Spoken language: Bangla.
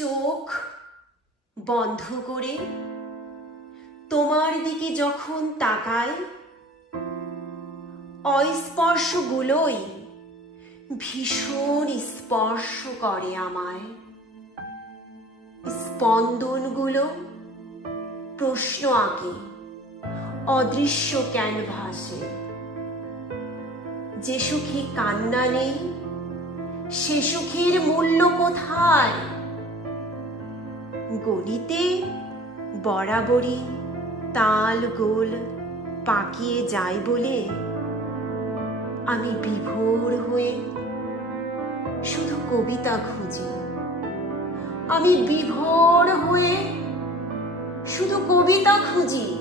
চোখ বন্ধ করে তোমার দিকে যখন তাকাই, অস্পর্শগুলোই ভীষণ স্পর্শ করে আমায়। স্পন্দনগুলো প্রশ্ন আঁকে অদৃশ্য ক্যানভাসে। যে সুখে কান্না নেই, সে সুখের মূল্য কোথায়? গলিতে বরাবরই তাল গোল পাকিয়ে যায় বলে আমি বিভোর হয়ে শুধু কবিতা খুঁজি। আমি বিভোর হয়ে শুধু কবিতা খুঁজি।